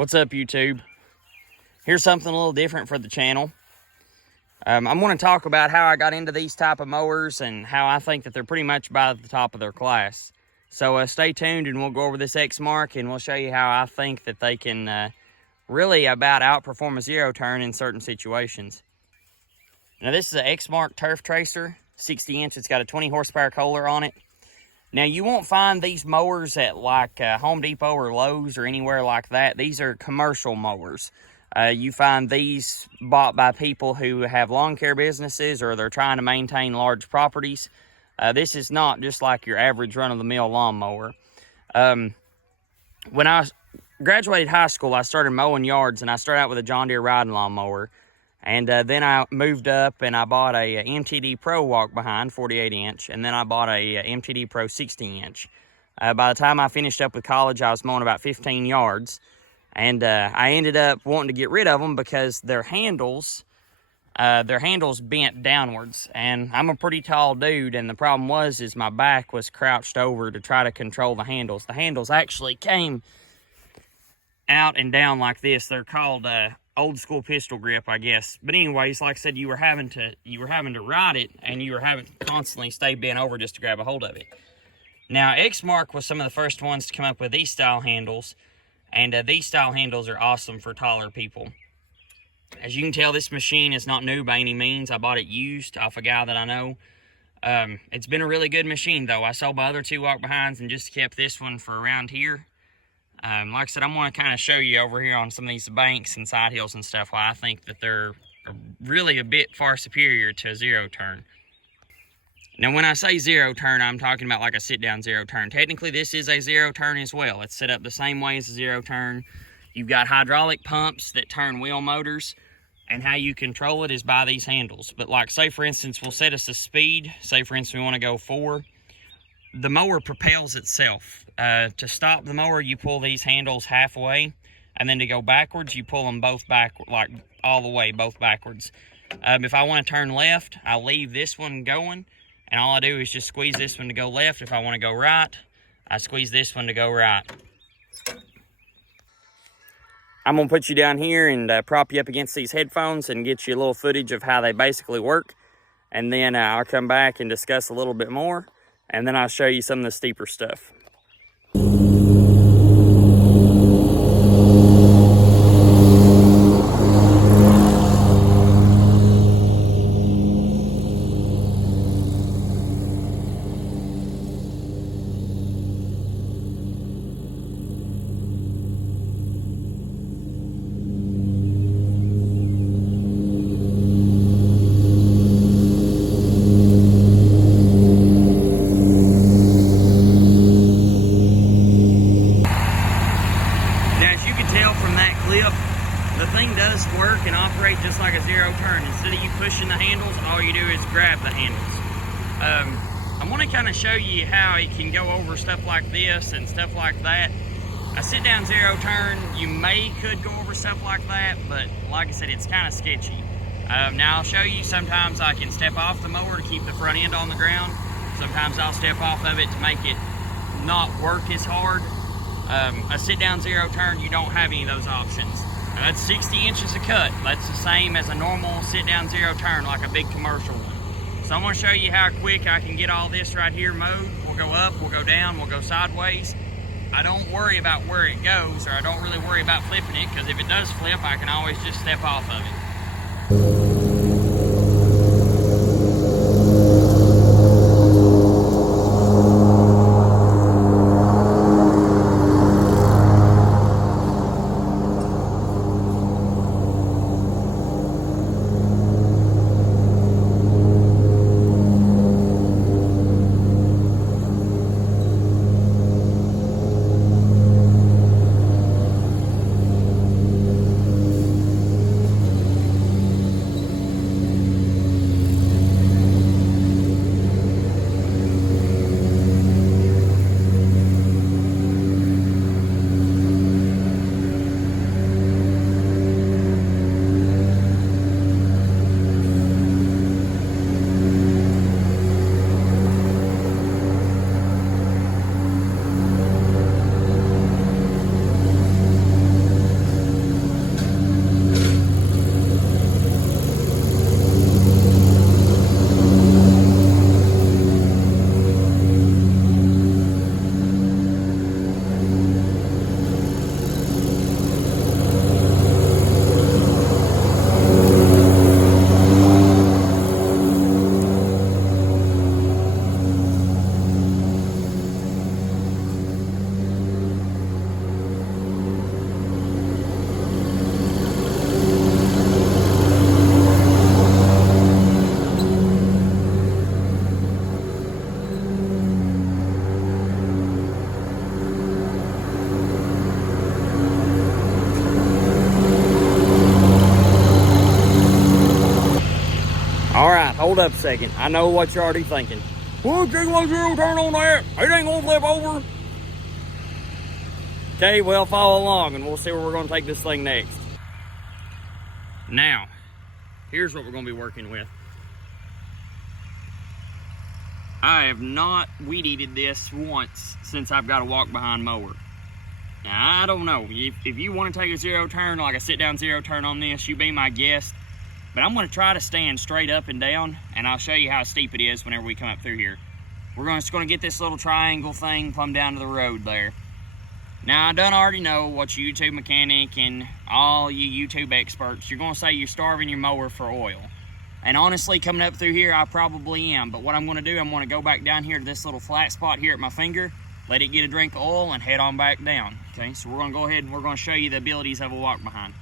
What's up, YouTube? Here's something a little different for the channel. I'm going to talk about how I got into these type of mowers and how I think that they're pretty much by the top of their class. So stay tuned and we'll go over this Exmark and we'll show you how I think that they can really about outperform a zero turn in certain situations. Now this is an Exmark Turf Tracer, 60 inch. It's got a 20 horsepower Kohler on it. Now, you won't find these mowers at like Home Depot or Lowe's or anywhere like that. These are commercial mowers. You find these bought by people who have lawn care businesses or they're trying to maintain large properties. This is not just like your average run-of-the-mill lawn mower. When I graduated high school, I started mowing yards, and I started out with a John Deere riding lawn mower. And then I moved up and I bought a MTD Pro walk behind 48 inch. And then I bought a MTD Pro 60 inch. By the time I finished up with college, I was mowing about 15 yards. And I ended up wanting to get rid of them because their handles bent downwards. And I'm a pretty tall dude. And the problem is my back was crouched over to try to control the handles. The handles actually came out and down like this. They're called old school pistol grip, I guess. But anyways, like I said, you were having to ride it, and you were having to constantly stay bent over just to grab a hold of it. Now, Exmark was some of the first ones to come up with these style handles, and these style handles are awesome for taller people. As you can tell, this machine is not new by any means. I bought it used off a guy that I know. It's been a really good machine, though. I sold my other two walk behinds and just kept this one for around here. Like I said, I'm going to kind of show you over here on some of these banks and side hills and stuff why I think that they're really a bit far superior to a zero turn. Now, when I say zero turn, I'm talking about like a sit-down zero turn. Technically, this is a zero turn as well. It's set up the same way as a zero turn. You've got hydraulic pumps that turn wheel motors, and how you control it is by these handles. But like, say for instance, we'll set us a speed. Say for instance, we want to go 4. The mower propels itself. To stop the mower, you pull these handles halfway, and then to go backwards, you pull them both back, like all the way, both backwards. If I want to turn left, I leave this one going, and all I do is just squeeze this one to go left. If I want to go right, I squeeze this one to go right. I'm going to put you down here and prop you up against these headphones and get you a little footage of how they basically work, and then I'll come back and discuss a little bit more, and then I'll show you some of the steeper stuff. The thing does work and operate just like a zero turn. Instead of you pushing the handles, all you do is grab the handles. I want to kind of show you how it can go over stuff like this and stuff like that. A sit-down zero turn, you could go over stuff like that, but like I said, it's kind of sketchy. Now I'll show you, sometimes I can step off the mower to keep the front end on the ground. Sometimes I'll step off of it to make it not work as hard. A sit-down zero turn, you don't have any of those options. That's 60 inches of cut. That's the same as a normal sit-down zero turn, like a big commercial one. So I'm going to show you how quick I can get all this right here mowed. We'll go up, we'll go down, we'll go sideways. I don't worry about where it goes, or I don't really worry about flipping it, because if it does flip, I can always just step off of it. hold up a second. I know what you're already thinking. Well, take my zero turn on that. It ain't gonna flip over. Okay, well, follow along and we'll see where we're gonna take this thing next. Now, here's what we're gonna be working with. I have not weed eated this once since I've got a walk behind mower. Now, I don't know. If you want to take a zero turn, like a sit down zero turn on this, you be my guest. But I'm going to try to stand straight up and down, and I'll show you how steep it is whenever we come up through here. We're just going to get this little triangle thing plumb down to the road there. Now, I done already know what you YouTube mechanic and all you YouTube experts, you're going to say you're starving your mower for oil. And honestly, coming up through here, I probably am. But what I'm going to do, I'm going to go back down here to this little flat spot here at my finger, let it get a drink of oil, and head on back down. Okay, so we're going to go ahead and we're going to show you the abilities of a walk behind.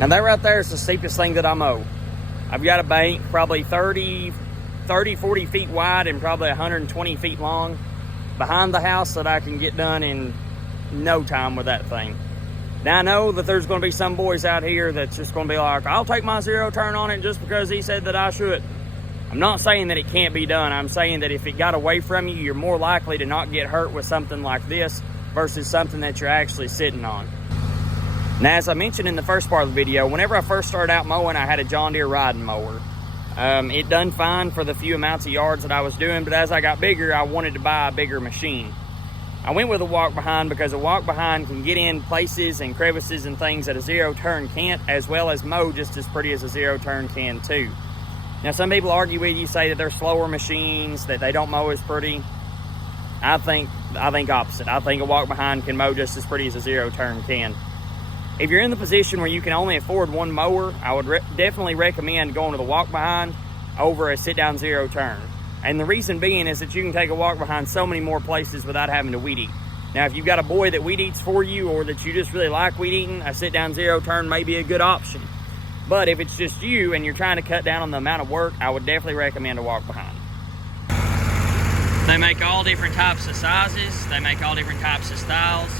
Now that right there is the steepest thing that I mow. I've got a bank probably 30, 40 feet wide and probably 120 feet long behind the house that I can get done in no time with that thing. Now I know that there's going to be some boys out here that's just going to be like, I'll take my zero turn on it just because he said that I should. I'm not saying that it can't be done. I'm saying that if it got away from you, you're more likely to not get hurt with something like this versus something that you're actually sitting on. Now, as I mentioned in the first part of the video, whenever I first started out mowing, I had a John Deere riding mower. It done fine for the few amounts of yards that I was doing, but as I got bigger, I wanted to buy a bigger machine. I went with a walk behind because a walk behind can get in places and crevices and things that a zero turn can't, as well as mow just as pretty as a zero turn can too. Now, some people argue with you, say that they're slower machines, that they don't mow as pretty. I think opposite. I think a walk behind can mow just as pretty as a zero turn can. If you're in the position where you can only afford one mower, I would definitely recommend going to the walk behind over a sit down zero turn. And the reason being is that you can take a walk behind so many more places without having to weed eat. Now, if you've got a boy that weed eats for you, or that you just really like weed eating, a sit down zero turn may be a good option. But if it's just you and you're trying to cut down on the amount of work, I would definitely recommend a walk behind. They make all different types of sizes. They make all different types of styles.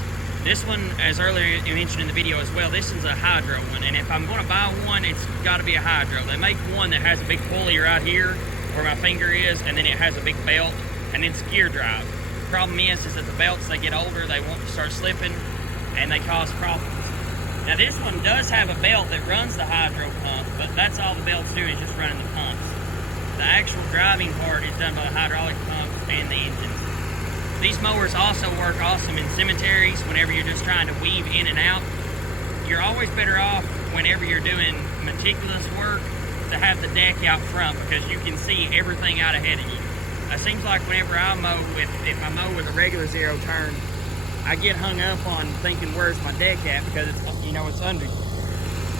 This one, as earlier you mentioned in the video as well, this is a hydro one, and if I'm going to buy one, it's got to be a hydro. They make one that has a big pulley right here where my finger is, and then it has a big belt, and it's gear drive. The problem is that the belts, they get older, they want to start slipping, and they cause problems. Now this one does have a belt that runs the hydro pump, but that's all the belts do, is just running the pumps. The actual driving part is done by the hydraulic pumps and the engines. These mowers also work awesome in cemeteries whenever you're just trying to weave in and out. You're always better off whenever you're doing meticulous work to have the deck out front, because you can see everything out ahead of you. It seems like whenever I mow, if I mow with a regular zero turn, I get hung up on thinking where's my deck at, because it's under you.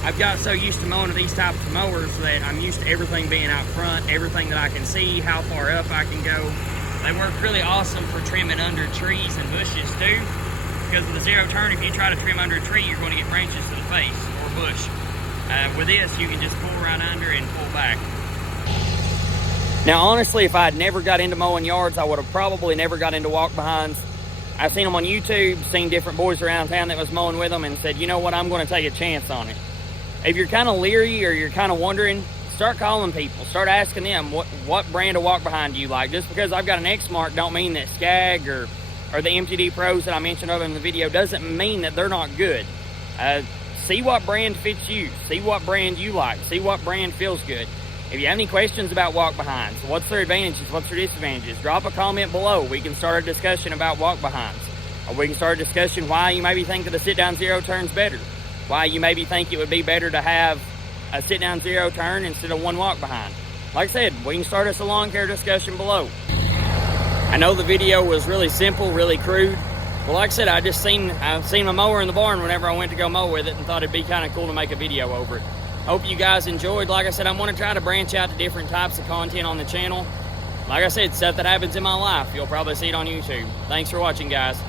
I've got so used to mowing these types of mowers that I'm used to everything being out front, everything that I can see, how far up I can go. They work really awesome for trimming under trees and bushes too, because with a zero turn, if you try to trim under a tree, you're going to get branches to the face or bush. With this, you can just pull right under and pull back. Now, honestly, if I had never got into mowing yards, I would have probably never got into walk-behinds. I've seen them on YouTube, seen different boys around town that was mowing with them, and said, you know what, I'm going to take a chance on it. If you're kind of leery or you're kind of wondering, start calling people. Start asking them, what brand of walk-behind do you like? Just because I've got an Exmark don't mean that Skag or the MTD Pros that I mentioned over in the video doesn't mean that they're not good. See what brand fits you. See what brand you like. See what brand feels good. If you have any questions about walk-behinds, what's their advantages, what's their disadvantages, drop a comment below. We can start a discussion about walk-behinds. Or we can start a discussion why you maybe think that a sit-down zero turn's better. Why you maybe think it would be better to have a sit-down zero turn instead of one walk-behind. Like I said, we can start us a lawn care discussion below. I know the video was really simple, really crude. Well, like I said, I've seen a mower in the barn whenever I went to go mow with it and thought it'd be kind of cool to make a video over it. Hope you guys enjoyed. Like I said, I'm going to try to branch out to different types of content on the channel. Like I said, stuff that happens in my life. You'll probably see it on YouTube. Thanks for watching, guys.